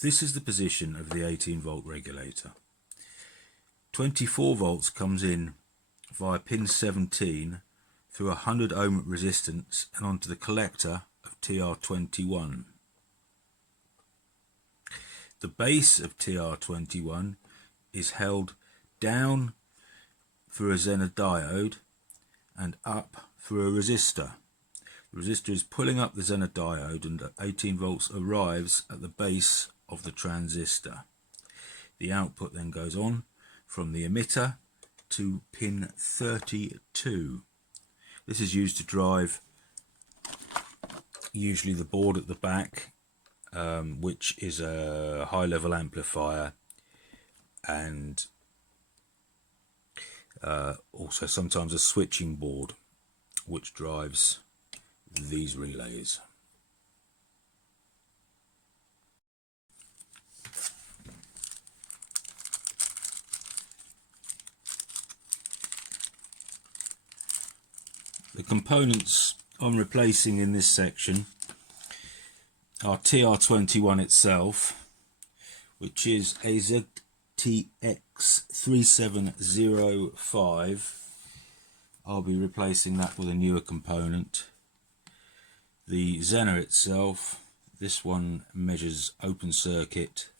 this is the position of the 18-volt regulator. 24 volts comes in via pin 17 through a 100 ohm resistance and onto the collector of TR.21. The base of TR.21 is held down through a Zener diode and up through a resistor. The resistor is pulling up the Zener diode and 18 volts arrives at the base of the transistor. The output then goes on from the emitter to pin 32. This is used to drive usually the board at the back, which is a high level amplifier, and also sometimes a switching board which drives these relays. The components I'm replacing in this section are TR.21 itself, which is a ZTX3705. I'll be replacing that with a newer component. The Zener itself, this one measures open circuit,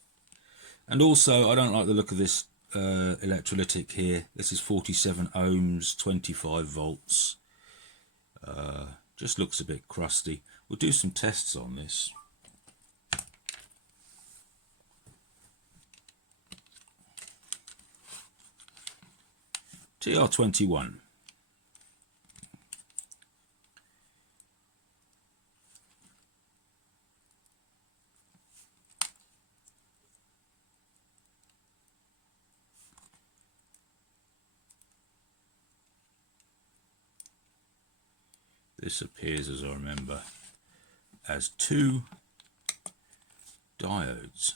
and also I don't like the look of this electrolytic here. This is 47 ohms, 25 volts. Just looks a bit crusty. We'll do some tests on this. TR.21. This appears, as I remember, as two diodes.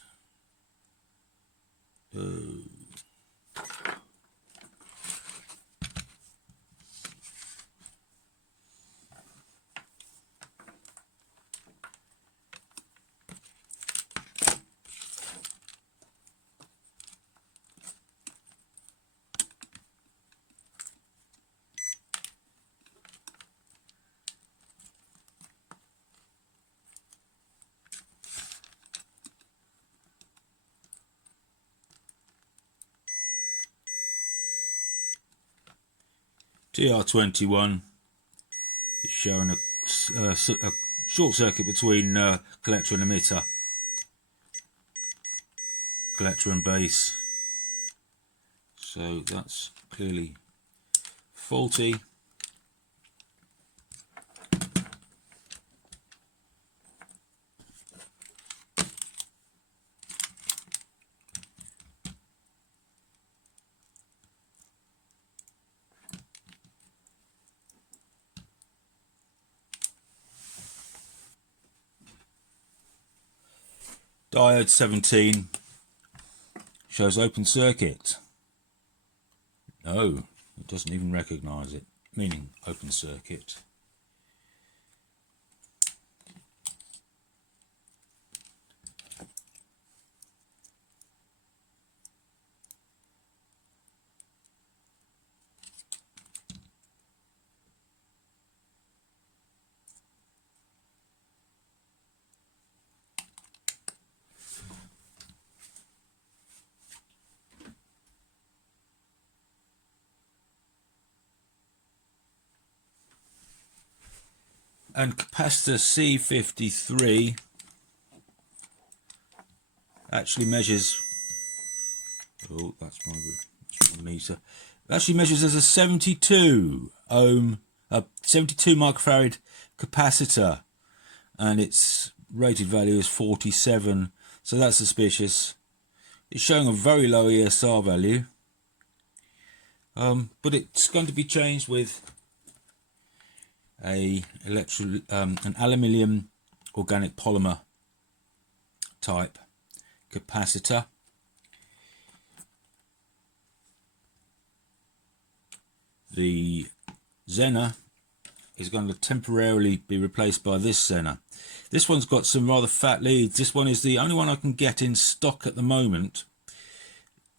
TR.21 is showing a short circuit between collector and emitter, collector and base, so that's clearly faulty. Diode 17 shows open circuit. No, it doesn't even recognize it, meaning open circuit. And capacitor C53 actually measures, oh, that's my meter, actually measures as a 72 microfarad capacitor, and its rated value is 47, so that's suspicious. It's showing a very low ESR value, but it's going to be changed with an aluminium organic polymer type capacitor. The Zener is going to temporarily be replaced by this Zener. This one's got some rather fat leads. This one is the only one I can get in stock at the moment.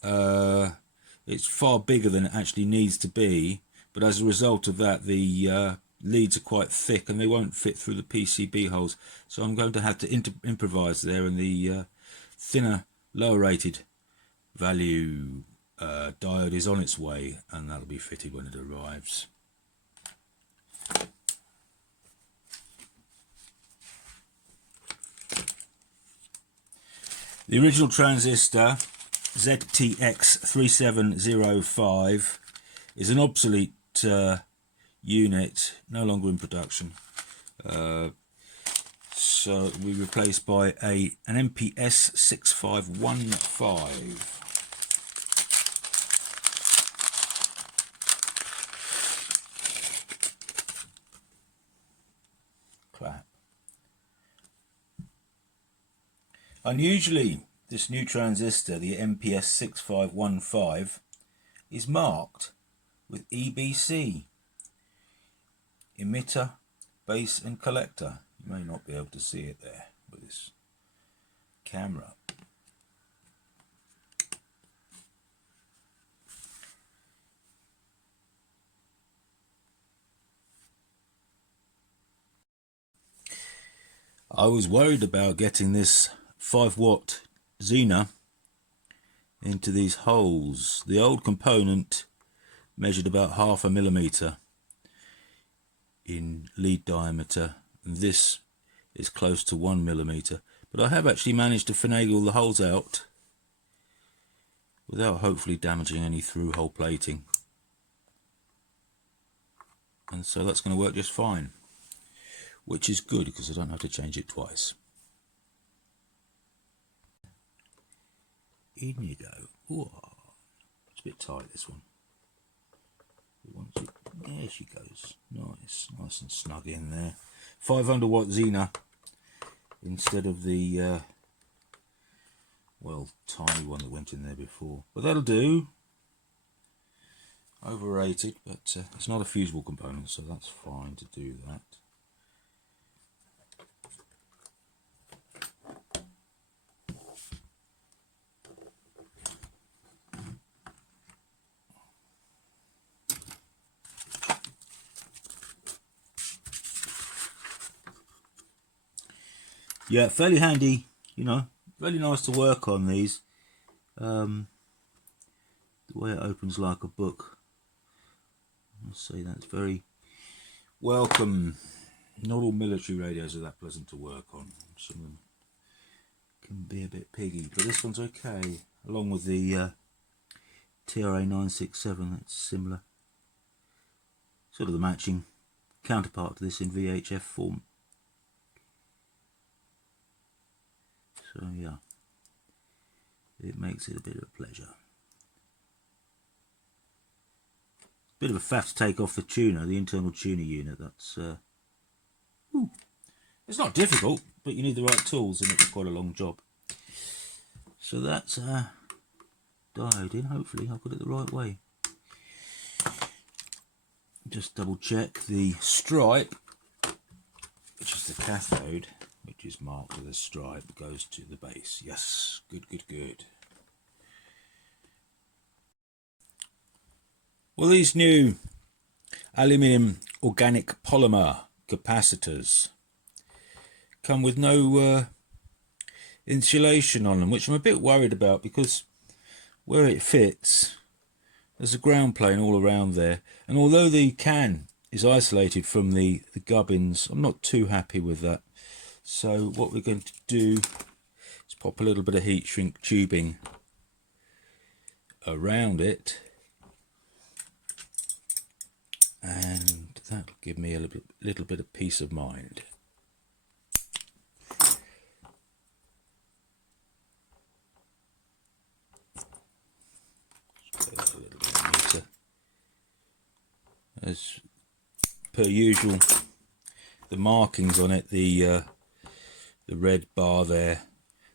It's far bigger than it actually needs to be, but as a result of that, the leads are quite thick and they won't fit through the PCB holes. So I'm going to have to improvise there, and the thinner, lower rated value diode is on its way, and that'll be fitted when it arrives. The original transistor, ZTX3705, is an obsolete unit, no longer in production. So we replaced by an MPS 6515. Clap. Unusually, this new transistor, the MPS 6515, is marked with EBC, emitter, base and collector. You may not be able to see it there with this camera. I was worried about getting this 5-watt Zener into these holes. The old component measured about 0.5 millimeter in lead diameter, and this is close to 1 millimeter. But I have actually managed to finagle the holes out without hopefully damaging any through-hole plating, and so that's going to work just fine, which is good because I don't have to change it twice. In you go. Ooh, it's a bit tight, this one. There she goes. Nice and snug in there. 500 watt Zener instead of the well, tiny one that went in there before. But that'll do. Overrated, but it's not a fusible component, so that's fine to do that. Yeah, fairly handy, you know, really nice to work on these. The way it opens like a book, I'll say that's very welcome. Not all military radios are that pleasant to work on. Some of them can be a bit piggy, but this one's okay, along with the TRA.931, that's similar. Sort of the matching counterpart to this in VHF form. So yeah, it makes it a bit of a pleasure. Bit of a faff to take off the tuner, the internal tuner unit. That's it's not difficult, but you need the right tools, and it's quite a long job. So that's diode in. Hopefully I've got it the right way. Just double check the stripe, which is the cathode, which is marked with a stripe, goes to the base. Yes, good. Well, these new aluminium organic polymer capacitors come with no insulation on them, which I'm a bit worried about, because where it fits, there's a ground plane all around there, and although the can is isolated from the gubbins, I'm not too happy with that. So what we're going to do is pop a little bit of heat shrink tubing around it, and that'll give me a little bit of peace of mind. As per usual, the markings on it, the red bar there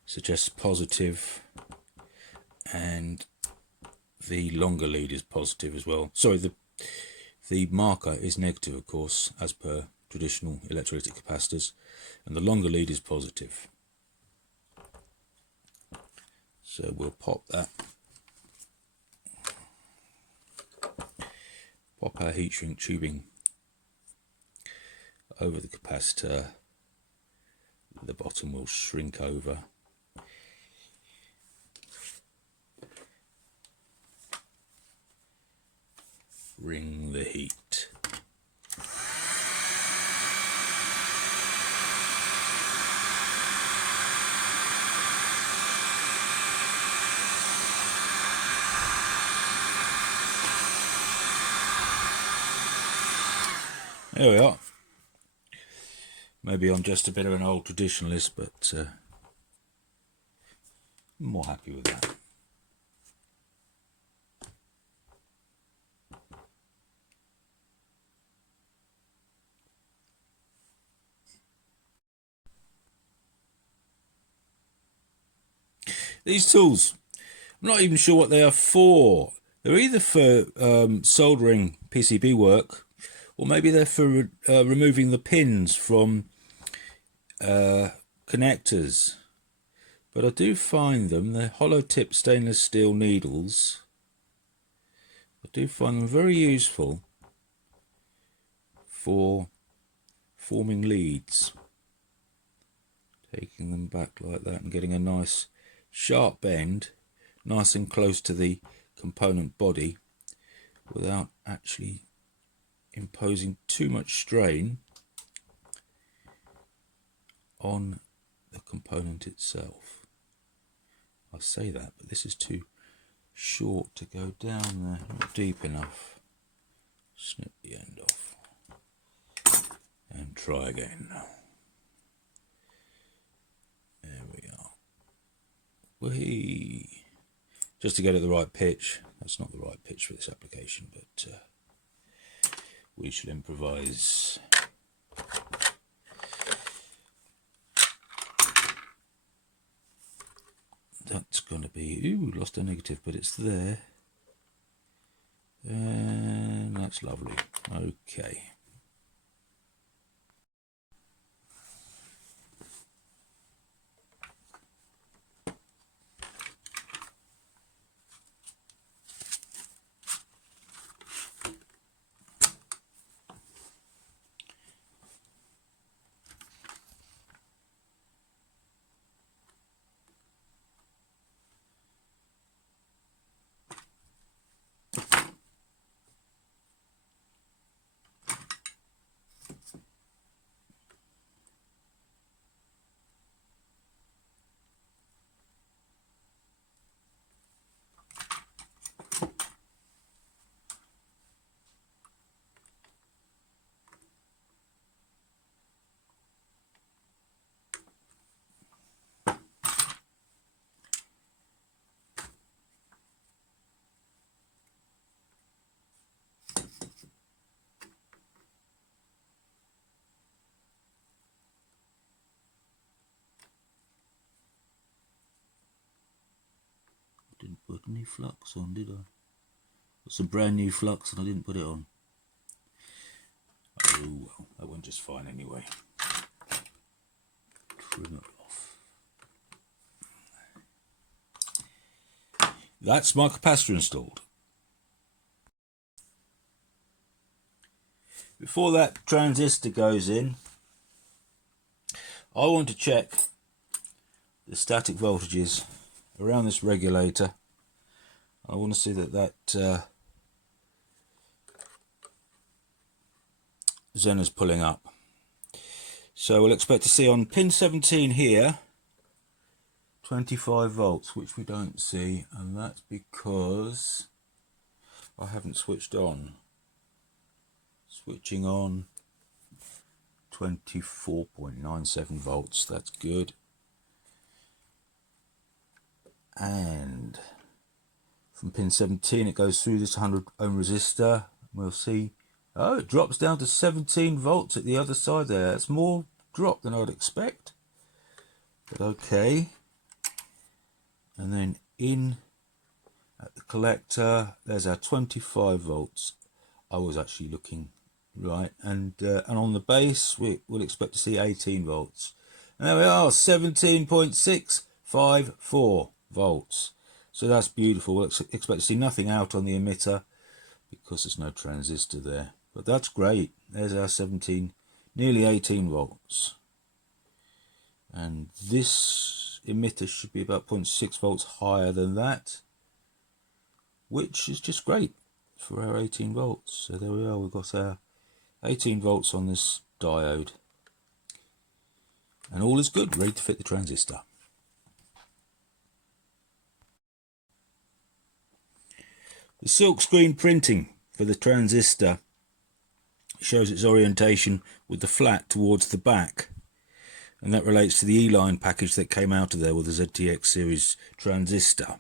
suggests positive, and the longer lead is positive as well. Sorry, The marker is negative, of course, as per traditional electrolytic capacitors, and the longer lead is positive. So we'll pop our heat shrink tubing over the capacitor. The bottom will shrink over. Bring the heat. There we are. Maybe I'm just a bit of an old traditionalist, but I'm more happy with that. These tools, I'm not even sure what they are for. They're either for soldering PCB work, or maybe they're for removing the pins from connectors. But I do find them, they're hollow tip stainless steel needles. I do find them very useful for forming leads. Taking them back like that and getting a nice sharp bend, nice and close to the component body, without actually imposing too much strain on the component itself. I say that, but this is too short to go down there, not deep enough. Snip the end off and try again. There we are. Whee! Just to get it the right pitch. That's not the right pitch for this application, but we shall improvise. That's going to be, ooh, lost a negative, but it's there. And that's lovely. Okay. Didn't put any flux on, did I? Got some brand new flux and I didn't put it on. Oh well, that went just fine anyway. Trim it off. That's my capacitor installed. Before that transistor goes in, I want to check the static voltages around this regulator. I want to see that Zener's pulling up. So we'll expect to see on pin 17 here 25 volts, which we don't see, and that's because I haven't switched on. Switching on 24.97 volts, that's good. And from pin 17 it goes through this 100 ohm resistor. We'll see, oh, it drops down to 17 volts at the other side there. That's more drop than I'd expect, but okay. And then in at the collector there's our 25 volts. I was actually looking right, and on the base we'll expect to see 18 volts. And there we are, 17.654 volts. So that's beautiful. We'll expect to see nothing out on the emitter because there's no transistor there. But that's great. There's our 17, nearly 18 volts. And this emitter should be about 0.6 volts higher than that, which is just great for our 18 volts. So there we are, we've got our 18 volts on this diode. And all is good, ready to fit the transistor. The silkscreen printing for the transistor shows its orientation with the flat towards the back, and that relates to the E-line package that came out of there with the ZTX series transistor.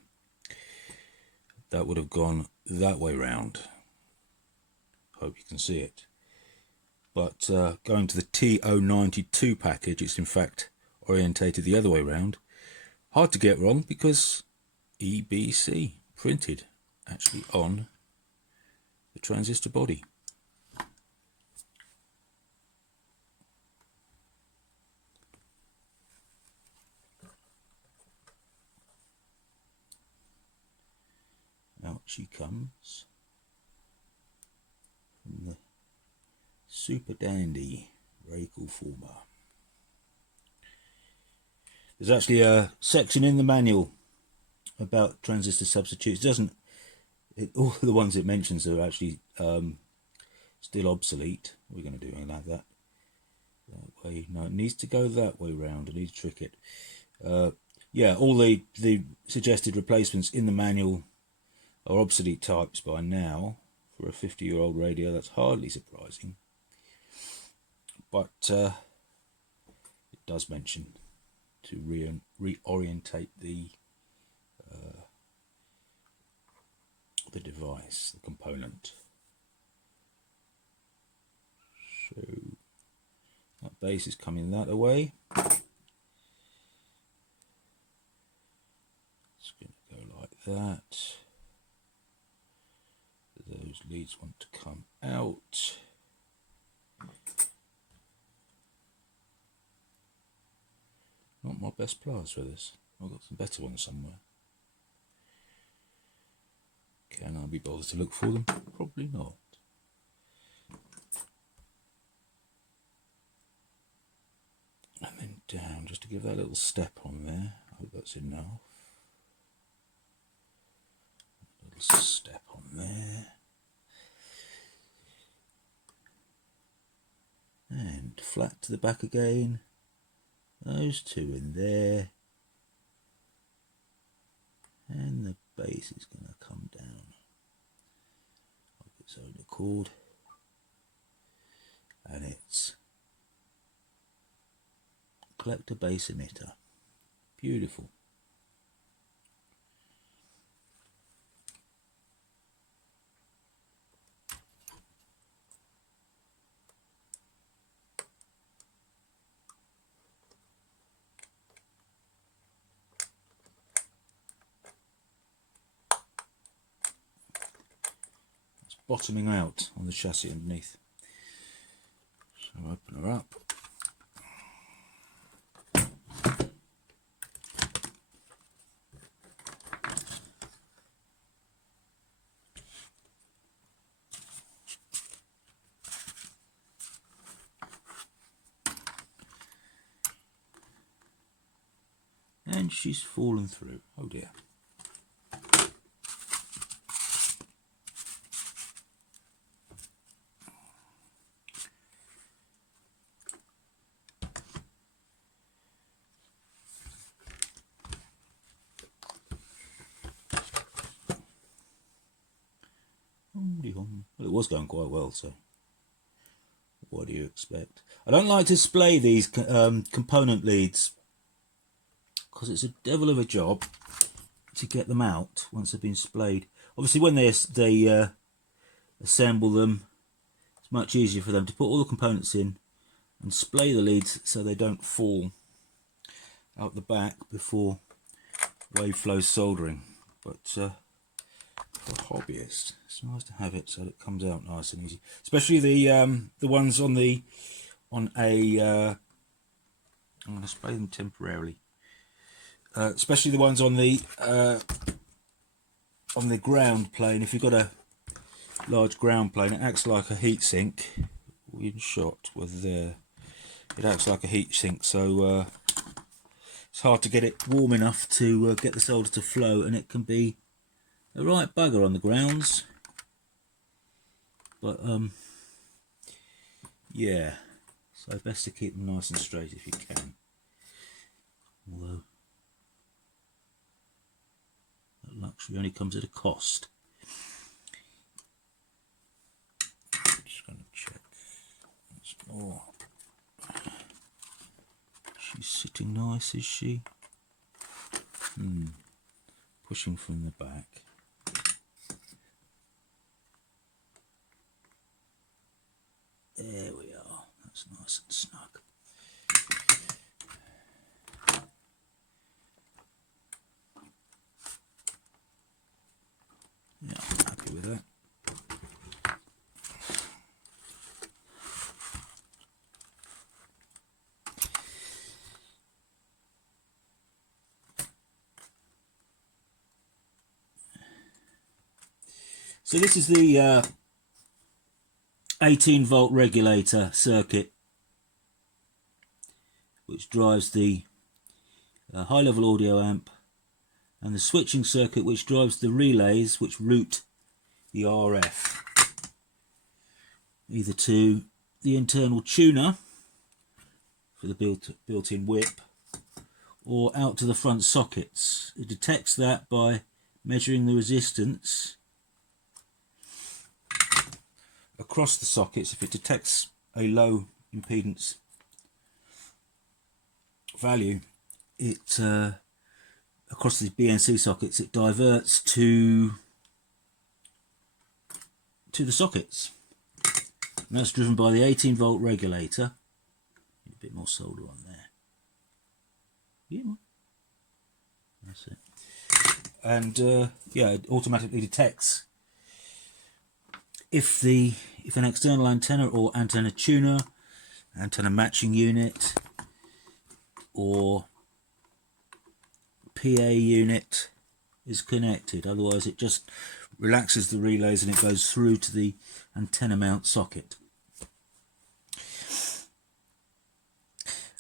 That would have gone that way round. Hope you can see it. But going to the TRA.931 package, it's in fact orientated the other way round. Hard to get wrong because EBC printed actually on the transistor body. Out she comes from the super dandy RACAL former. There's actually a section in the manual about transistor substitutes. All the ones it mentions are actually still obsolete. We're going to do anything like that. That way, no, it needs to go that way round. I need to trick it. Yeah, all the suggested replacements in the manual are obsolete types by now. For a 50-year-old radio, that's hardly surprising. But it does mention to reorientate the device, the component. So that base is coming that way. It's going to go like that. Those leads want to come out. Not my best pliers for this. I've got some better ones somewhere. Can I be bothered to look for them? Probably not. And then down, just to give that little step on there. I hope that's enough. A little step on there. And flat to the back again. Those two in there. And the base is going to come down of its own accord. And it's collector base emitter. Beautiful. Bottoming out on the chassis underneath. So open her up. And she's fallen through. Oh dear. Well, it was going quite well, so what do you expect? I don't like to display these component leads because it's a devil of a job to get them out once they've been splayed. Obviously, when they assemble them, it's much easier for them to put all the components in and splay the leads so they don't fall out the back before wave flow soldering. But For a hobbyist, it's nice to have it so that it comes out nice and easy. Especially the ones on a. I'm going to spray them temporarily. Especially the ones on the ground plane. If you've got a large ground plane, it acts like a heat sink. In shot with there, it acts like a heat sink, so it's hard to get it warm enough to get the solder to flow, and it can be a right bugger on the grounds. But yeah, so best to keep them nice and straight if you can. Although that luxury only comes at a cost. Just going to check once more. She's sitting nice, is she? Pushing from the back. There we are. That's nice and snug. Yeah, I'm happy with that. So this is the 18-volt regulator circuit, which drives the high-level audio amp, and the switching circuit which drives the relays which route the RF either to the internal tuner for the built-in whip or out to the front sockets. It detects that by measuring the resistance across the sockets. If it detects a low impedance value, it across the BNC sockets, it diverts to the sockets, and that's driven by the 18-volt regulator. Need a bit more solder on there. Yeah, that's it. And yeah, it automatically detects if an external antenna or antenna tuner, antenna matching unit, or PA unit is connected. Otherwise it just relaxes the relays and it goes through to the antenna mount socket.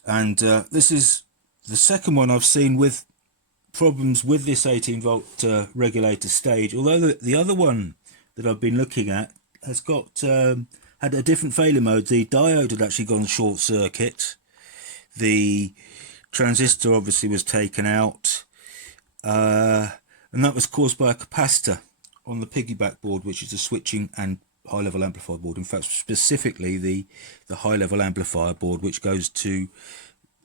And this is the second one I've seen with problems with this 18-volt regulator stage, although the other one that I've been looking at has got had a different failure mode. The diode had actually gone short circuit, the transistor obviously was taken out, and that was caused by a capacitor on the piggyback board, which is a switching and high-level amplifier board. In fact, specifically the high-level amplifier board, which goes to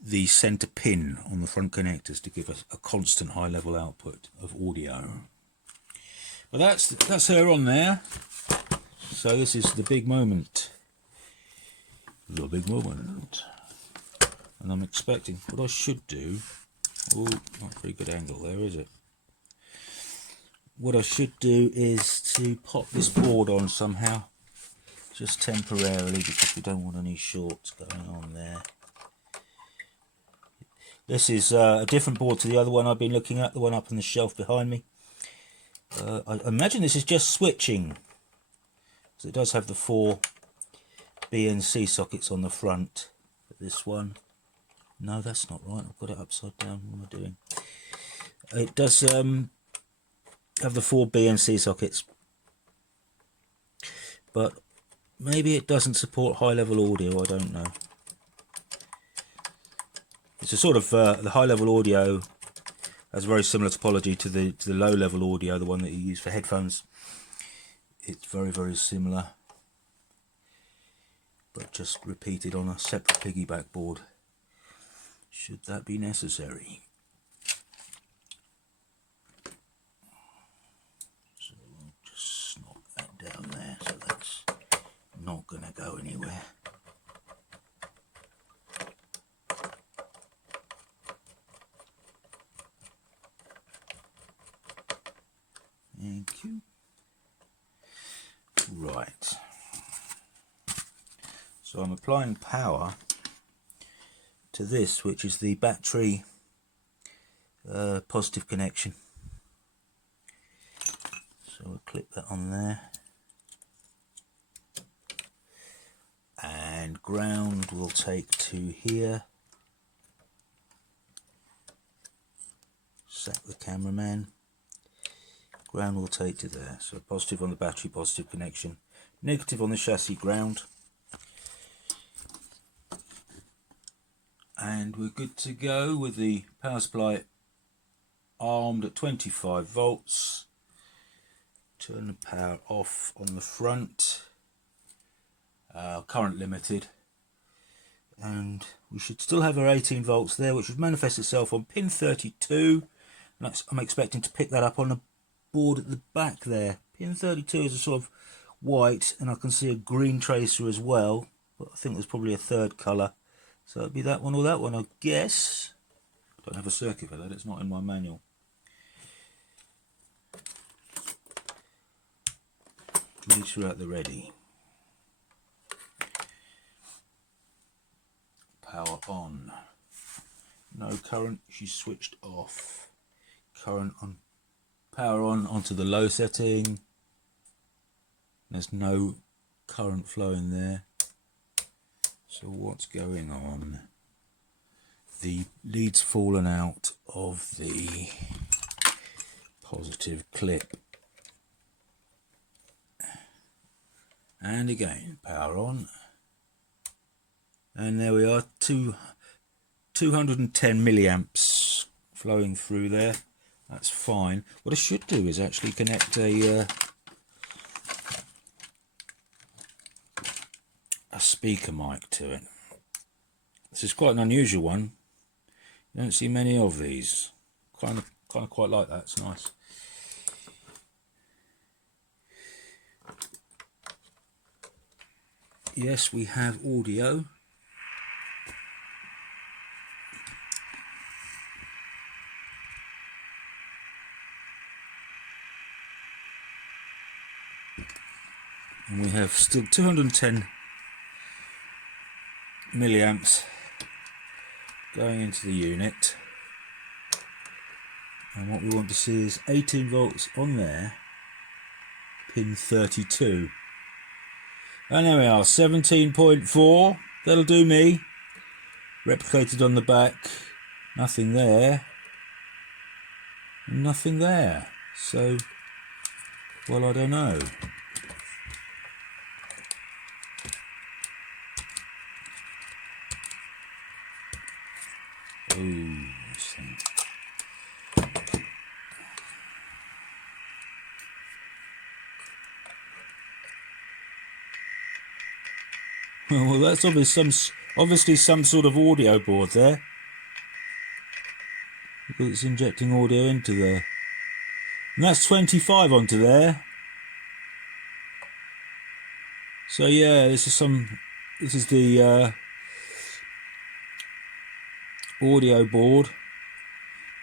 the center pin on the front connectors to give us a constant high-level output of audio. But that's her on there. So this is the big moment. The big moment. And I'm expecting, what I should do, oh, not a very good angle there, is it? What I should do is to pop this board on somehow, just temporarily, because we don't want any shorts going on there. This is a different board to the other one I've been looking at, the one up on the shelf behind me. I imagine this is just switching, so it does have the 4 BNC sockets on the front. But this one, no, that's not right. I've got it upside down. What am I doing? It does have the 4 BNC sockets, but maybe it doesn't support high-level audio. I don't know. It's a sort of the high-level audio has a very similar topology to the low-level audio, the one that you use for headphones. It's very, very similar, but just repeated on a separate piggyback board, should that be necessary. So I'll just snap that down there, so that's not going to go anywhere. Thank you. Right. So I'm applying power to this, which is the battery positive connection. So we'll clip that on there. And ground will take to here. Sack the cameraman. Ground will take to there. So positive on the battery, positive connection. Negative on the chassis, ground. And we're good to go with the power supply armed at 25 volts. Turn the power off on the front. Current limited. And we should still have our 18 volts there, which would manifest itself on pin 32. And I'm expecting to pick that up on the board at the back there. Pin 32 is a sort of white, and I can see a green tracer as well, but I think there's probably a third colour. So it'd be that one or that one, I guess. Don't have a circuit for that, it's not in my manual. Meter at the ready. Power on. No current, she's switched off. Current on. Power on onto the low setting. There's no current flowing there. So what's going on? The lead's fallen out of the positive clip. And again, power on. And there we are, 210 milliamps flowing through there. That's fine. What I should do is actually connect a speaker mic to it. This is quite an unusual one. You don't see many of these. Kind of quite like that. It's nice. Yes, we have audio. And we have still 210 milliamps going into the unit. And what we want to see is 18 volts on there, pin 32. And there we are, 17.4. That'll do me. Replicated on the back. Nothing there. Nothing there. So, well, I don't know. Oh, this thing. Well, that's obviously some sort of audio board there, because it's injecting audio into there. And that's 25 onto there. So yeah, this is the audio board,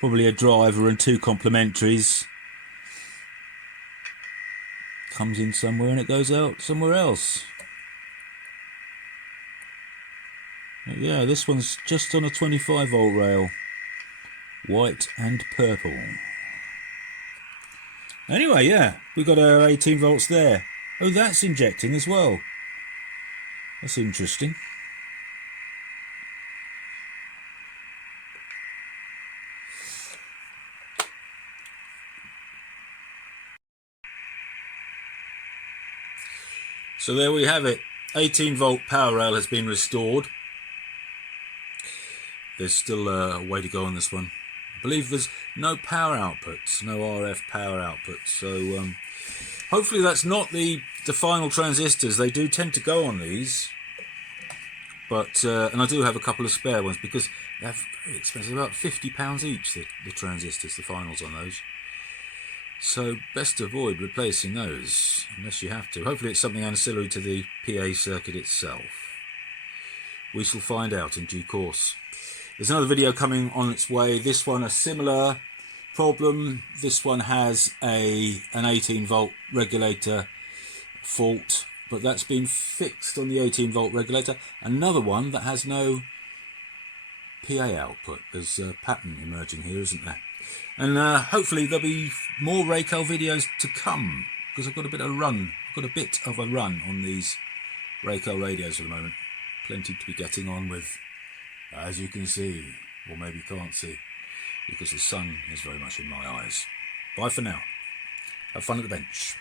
probably a driver and two complementaries. Comes in somewhere and it goes out somewhere else. But yeah, this one's just on a 25 volt rail, white and purple. Anyway, yeah, we got our 18 volts there. Oh, that's injecting as well. That's interesting. So there we have it. 18 volt power rail has been restored. There's still a way to go on this one. I believe there's no power outputs, no RF power outputs. So hopefully that's not the final transistors. They do tend to go on these. But and I do have a couple of spare ones because they're very expensive, about £50 each, the transistors, the finals on those. So best avoid replacing those unless you have to. Hopefully it's something ancillary to the PA circuit itself. We shall find out in due course. There's another video coming on its way. This one a similar problem. This one has an 18 volt regulator fault, but that's been fixed on the 18V regulator. Another one that has no PA output. There's a pattern emerging here, isn't there? And hopefully there'll be more RACAL videos to come, because I've got a bit of a run. I've got a bit of a run on these RACAL radios at the moment. Plenty to be getting on with, as you can see, or maybe can't see, because the sun is very much in my eyes. Bye for now. Have fun at the bench.